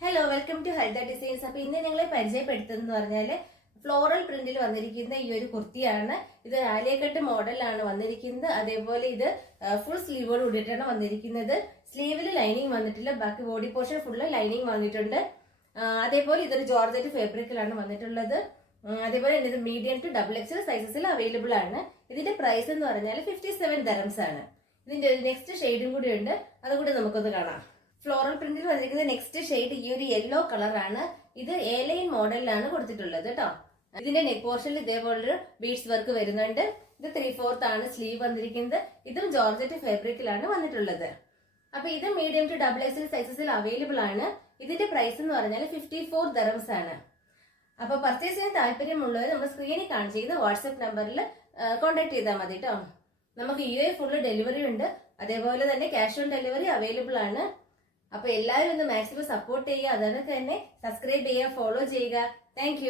Hello, welcome to Halda designs. അപ്പൊ ഇന്ന് ഞങ്ങളെ പരിചയപ്പെടുത്തുന്നത് പറഞ്ഞാല് ഫ്ലോറൽ പ്രിന്റിൽ വന്നിരിക്കുന്ന ഈ ഒരു കുർത്തിയാണ്. ഇത് ആലിയക്കട്ട് മോഡലാണ് വന്നിരിക്കുന്നത്. അതേപോലെ ഇത് ഫുൾ സ്ലീവോട് കൂടിയിട്ടാണ് വന്നിരിക്കുന്നത്. സ്ലീവിൽ ലൈനിങ് വന്നിട്ടില്ല, ബാക്കി ബോഡി പോർഷൻ ഫുള്ള് ലൈനിങ് വന്നിട്ടുണ്ട്. അതേപോലെ ഇതൊരു ജോർജറ്റ് ഫാബ്രിക്കിലാണ് വന്നിട്ടുള്ളത്. അതേപോലെ ഇത് മീഡിയം ടു ഡബിൾ എക്സൽ സൈസസിൽ അവൈലബിൾ ആണ്. ഇതിന്റെ പ്രൈസ് എന്ന് പറഞ്ഞാൽ 57 dirhams ആണ്. ഇതിന്റെ ഒരു നെക്സ്റ്റ് ഷെയ്ഡും കൂടി ഉണ്ട്, അതുകൂടി നമുക്കൊന്ന് കാണാം. ഫ്ലോറൽ പ്രിന്റിൽ വന്നിരിക്കുന്ന നെക്സ്റ്റ് ഷെയ്ഡ് ഈ ഒരു യെല്ലോ കളറാണ്. ഇത് എ ലൈൻ മോഡലിലാണ് കൊടുത്തിട്ടുള്ളത് കേട്ടോ. ഇതിന്റെ നെക്ക് പോർഷനിൽ ഇതേപോലൊരു ബീഡ്സ് വർക്ക് വരുന്നുണ്ട്. ഇത് 3/4 ആണ് സ്ലീവ് വന്നിരിക്കുന്നത്. ഇതും ജോർജറ്റ് ഫാബ്രിക്കിലാണ് വന്നിട്ടുള്ളത്. അപ്പൊ ഇത് മീഡിയം ടു ഡബിൾ എക്സൽ സൈസസിൽ അവൈലബിൾ ആണ്. ഇതിന്റെ പ്രൈസ് എന്ന് പറഞ്ഞാൽ 54 dirhams ആണ്. അപ്പൊ പർച്ചേസ് ചെയ്യാൻ താല്പര്യമുള്ളവർ നമ്മൾ സ്ക്രീനിൽ കാണിച്ചിരിക്കുന്ന വാട്സ്ആപ്പ് നമ്പറിൽ കോൺടാക്ട് ചെയ്താൽ മതി കേട്ടോ. നമുക്ക് UAE ഫുള്ള് ഡെലിവറി ഉണ്ട്. അതേപോലെ തന്നെ ക്യാഷ് ഓൺ ഡെലിവറി അവൈലബിൾ ആണ്. അപ്പൊ എല്ലാവരും ഒന്ന് മാക്സിമം സപ്പോർട്ട് ചെയ്യുക. അതുപോലെ തന്നെ സബ്സ്ക്രൈബ് ചെയ്യുക, ഫോളോ ചെയ്യുക. താങ്ക്